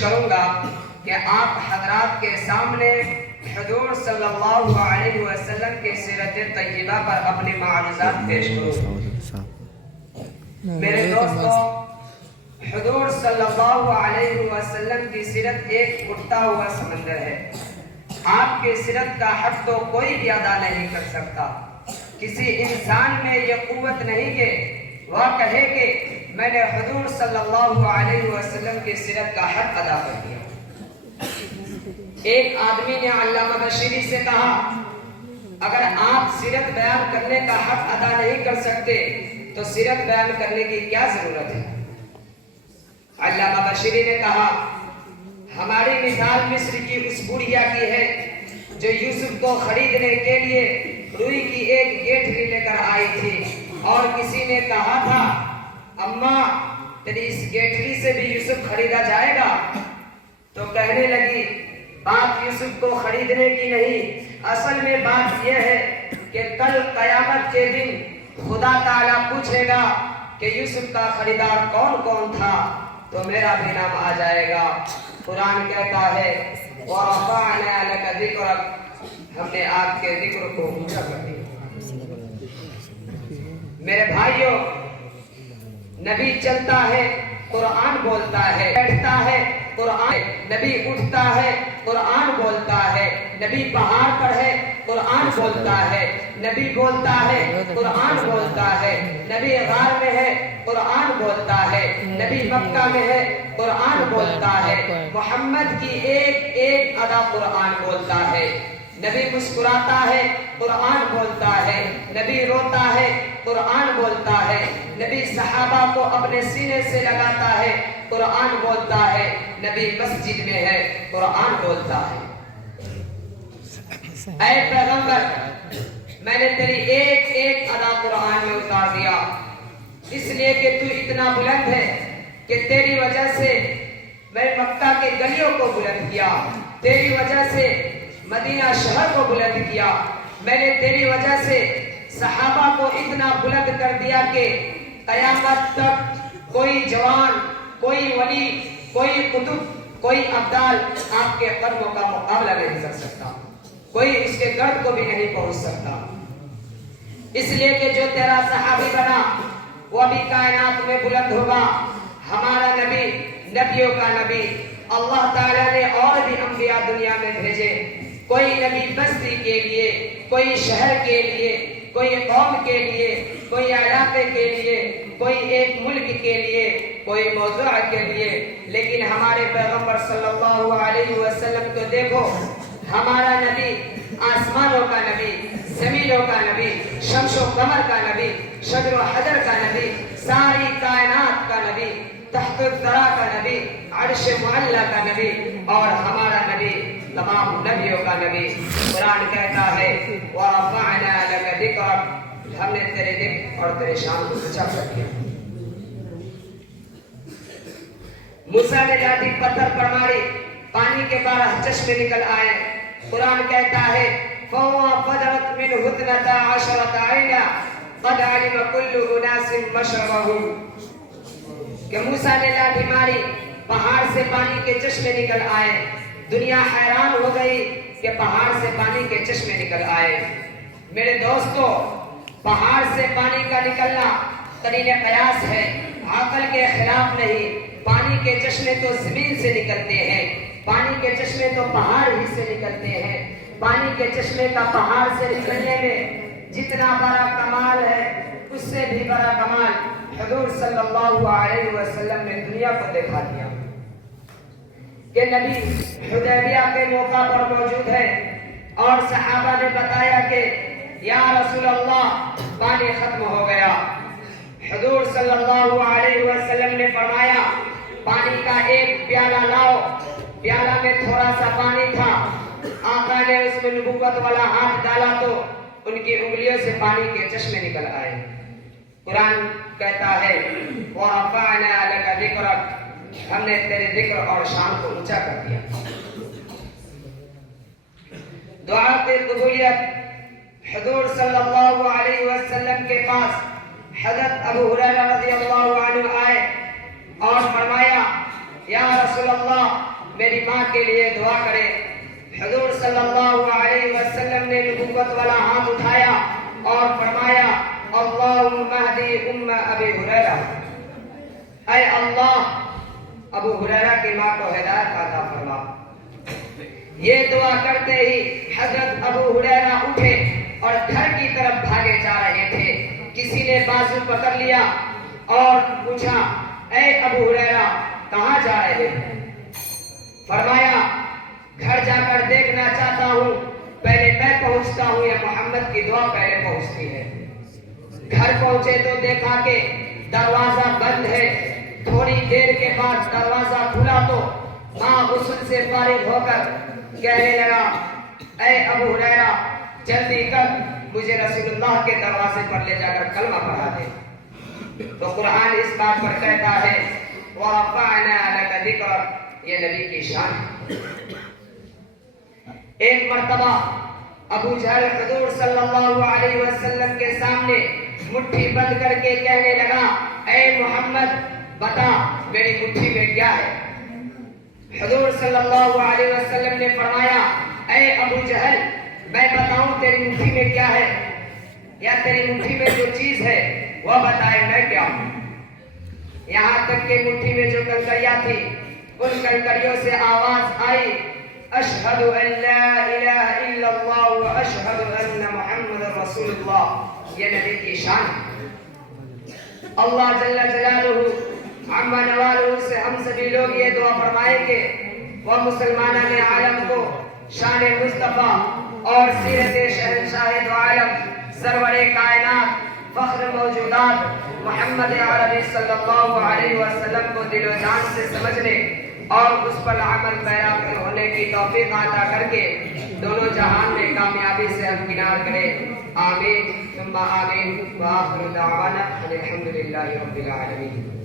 کروں گا کہ آپ حضرات کے سامنے حضور صلی اللہ علیہ وسلم کے سیرت طیبہ پر اپنے معروضات پیش کروں۔ میرے دوستو، حضور صلی اللہ علیہ وسلم کی سیرت ایک اٹھتا ہوا سمندر ہے۔ آپ کی سیرت کا حق تو کوئی بھی ادا نہیں کر سکتا۔ کسی انسان میں یہ قوت نہیں کہ وہ کہے کہ میں نے حضور صلی اللہ علیہ وسلم کی سیرت کا حق ادا کر دیا۔ ایک آدمی نے علامہ بشیری سے کہا، اگر آپ سیرت بیان کرنے کا حق ادا نہیں کر سکتے تو سیرت بیان کرنے کی کیا ضرورت ہے؟ علامہ بشیری نے کہا، ہماری مثال مصر کی اس بڑھیا کی ہے جو یوسف کو خریدنے کے لیے روئی کی ایک گیٹھری لے کر آئی تھی، اور کسی نے کہا تھا، اماں تیری اس گیٹھری سے بھی یوسف خریدا جائے گا؟ تو کہنے لگی، بات یوسف کو خریدنے کی نہیں، اصل میں بات یہ ہے کہ کل قیامت کے دن خدا تعالیٰ پوچھے گا کہ یوسف کا خریدار کون کون تھا، تو میرا بھی نام آ جائے گا۔ قرآن کہتا ہے، وَرَفَعْنَا لَكَ ذِكْرَكَ، ہم نے آپ کے ذکر کو اونچا کر دیا۔ میرے بھائیوں، نبی چلتا ہے قرآن بولتا ہے، بیٹھتا ہے قرآن، نبی اٹھتا ہے قرآن بولتا ہے، نبی پہاڑ پر ہے قرآن بولتا ہے، نبی بولتا ہے قرآن بولتا ہے، نبی غار میں ہے قرآن بولتا ہے، نبی مکہ میں ہے قرآن بولتا ہے۔ محمد کی ایک ایک ادا قرآن بولتا ہے۔ نبی مسکراتا ہے قرآن بولتا ہے، نبی روتا ہے قرآن بولتا ہے، نبی صحابہ کو اپنے سینے سے لگاتا ہے قرآن بولتا ہے، نبی مسجد میں ہے قرآن بولتا ہے۔ اے پیغمبر، میں نے تیری ایک ایک ادا قرآن میں اتار دیا، اس لیے کہ تو اتنا بلند ہے کہ تیری وجہ سے میں مکہ کے گلیوں کو بلند کیا، تیری وجہ سے مدینہ شہر کو بلند کیا، میں نے تیری وجہ سے صحابہ کو اتنا بلند کر دیا کہ قیامت تک کوئی جوان، کوئی ولی، کوئی قطب، کوئی ابدال آپ کے قدموں کا مقابلہ نہیں کر سکتا، کوئی اس کے گرد کو بھی نہیں پہنچ سکتا۔ اس لیے کہ جو تیرا صحابی بنا وہ بھی کائنات میں بلند ہوگا۔ ہمارا نبی نبیوں کا نبی، اللہ تعالیٰ نے اور بھی انبیاء دنیا میں بھیجے، کوئی نبی بستی کے لیے، کوئی شہر کے لیے، کوئی قوم کے لیے، کوئی علاقے کے لیے، کوئی ایک ملک کے لیے، کوئی موضوع کے لیے، لیکن ہمارے پیغمبر صلی اللہ علیہ وسلم کو دیکھو، ہمارا نبی آسمانوں کا نبی، زمینوں کا نبی، شمس و قمر کا نبی، شجر و حجر کا نبی، ساری کائنات کا نبی، تحت الثری کا نبی، عرش معلی کا نبی، اور ہمارا نبی تمام نبیوں کا نبی۔ قرآن کہتا ہے، وَرَفَعْنَا لَكَ ذِكْرَكَ، ہم نے تیرے ذکر اور تیرے شان کو اونچا کر دیا۔ موسیٰ نے لاٹھی پتھر پر ماری، پانی کے 12 چشمے نکل آئے۔ قرآن کہتا ہے، فَانفَجَرَتْ مِنْهُ اثْنَتَا عَشْرَةَ عَيْنًا قَدْ عَلِمَ كُلُّ أُنَاسٍ مَشْرَبَهُمْ، کہ موسیٰ نے لاٹھی ماری، پہاڑ سے پانی کے چشمے نکل آئے۔ دنیا حیران ہو گئی کہ پہاڑ سے پانی کے چشمے نکل آئے۔ میرے دوستو، پہاڑ سے پانی کا نکلنا قرین قیاس ہے، عقل کے خلاف نہیں۔ پانی کے چشمے تو زمین سے نکلتے ہیں، پانی کے چشمے تو پہاڑ ہی سے نکلتے ہیں۔ پانی کے چشمے کا پہاڑ سے نکلنے میں جتنا بڑا کمال ہے، اس سے بھی بڑا کمال حضور صلی اللہ علیہ وسلم نے دنیا کو دکھا دیا کہ نبی حدیبیہ کے موقع پر موجود ہے، اور صحابہ نے بتایا کہ یا رسول اللہ پانی ختم ہو گیا۔ حضور صلی اللہ علیہ وسلم نے فرمایا، پانی کا ایک پیالہ لاؤ۔ پیالہ میں تھوڑا سا پانی تھا، آقا نے اس میں نبوت والا ہاتھ ڈالا تو ان کی انگلیوں سے پانی کے چشمے نکل آئے۔ قرآن کہتا ہے، وَرَفَعْنَا لَكَ ذِكْرَكَ، ہم نے تیرے ذکر اور شان کو اونچا کر دیا۔ دعا کی قبولیت، حضور صلی اللہ علیہ وسلم کے پاس حضرت ابو ہریرہ رضی اللہ عنہ آئے اور فرمایا، یا رسول اللہ میری ماں کے لیے دعا کرے۔ حضور صلی اللہ علیہ وسلم نے نبوت والا ہاتھ اٹھایا اور فرمایا اللہم اہدی ام ابی ہریرہ، اے اللہ ابو ہریرہ کی ماں کو ہدایت عطا فرما۔ یہ دعا کرتے ہی حضرت ابو ہریرہ اٹھے اور گھر کی طرف بھاگے جا رہے تھے۔ کسی نے بازو پکڑ لیا اور پوچھا اے ابو ہریرہ کہاں جا رہے ہیں؟ فرمایا گھر جا کر دیکھنا چاہتا ہوں، پہلے میں پہنچتا ہوں یا محمد کی دعا پہلے پہنچتی ہے۔ گھر پہنچے تو دیکھا کہ دروازہ بند ہے۔ تھوڑی دیر کے بعد دروازہ کھلا تو ماں غسل سے فارغ ہو کر کہنے لگا اے ابو ہریرہ جلدی کر، مجھے رسول اللہ کے دروازے پر لے جا کر کلمہ پڑھا دے۔ تو قرآن اس بات پر کہتا ہے وَرَفَعْنَا لَكَ ذِكْرَكَ، یہ نبی کی شان ہے۔ ایک مرتبہ ابو جہل حضور صلی اللہ علیہ وسلم کے سامنے مٹھی بند کر کے کہنے لگا اے محمد بتا میری مٹھی میں کیا ہے؟ حضور صلی اللہ علیہ وسلم نے فرمایا اے ابو جہل میں بتاؤں تیری مٹھی میں کیا ہے، یا تیری مٹھی میں جو چیز ہے وہ بتائے میں کیا ہوں؟ یہاں تک کہ مٹھی میں جو کنکریاں تھی ان کنکریوں سے آواز آئی اشہد ان لا الہ الا اللہ و اشہد ان محمد رسول اللہ، یہ نبی کی شان ہے۔ اللہ جل جلالہ عما نوالہ سے ہم سبھی لوگ یہ دعا فرمائیں کہ وہ مسلمانان عالم کو شان مصطفیٰ اور سیرت شہنشاہ دو عالم سرور کائنات فخر موجودات محمد عربی صلی اللہ علیہ وسلم کو دل و جان سے سمجھنے اور اس پر عمل پیرا ہونے کی توفیق عطا کر کے دونوں جہان میں کامیابی سے ہمکنار کرے، آمین ثم آمین، وآخر دعوانا الحمدللہ رب العالمین۔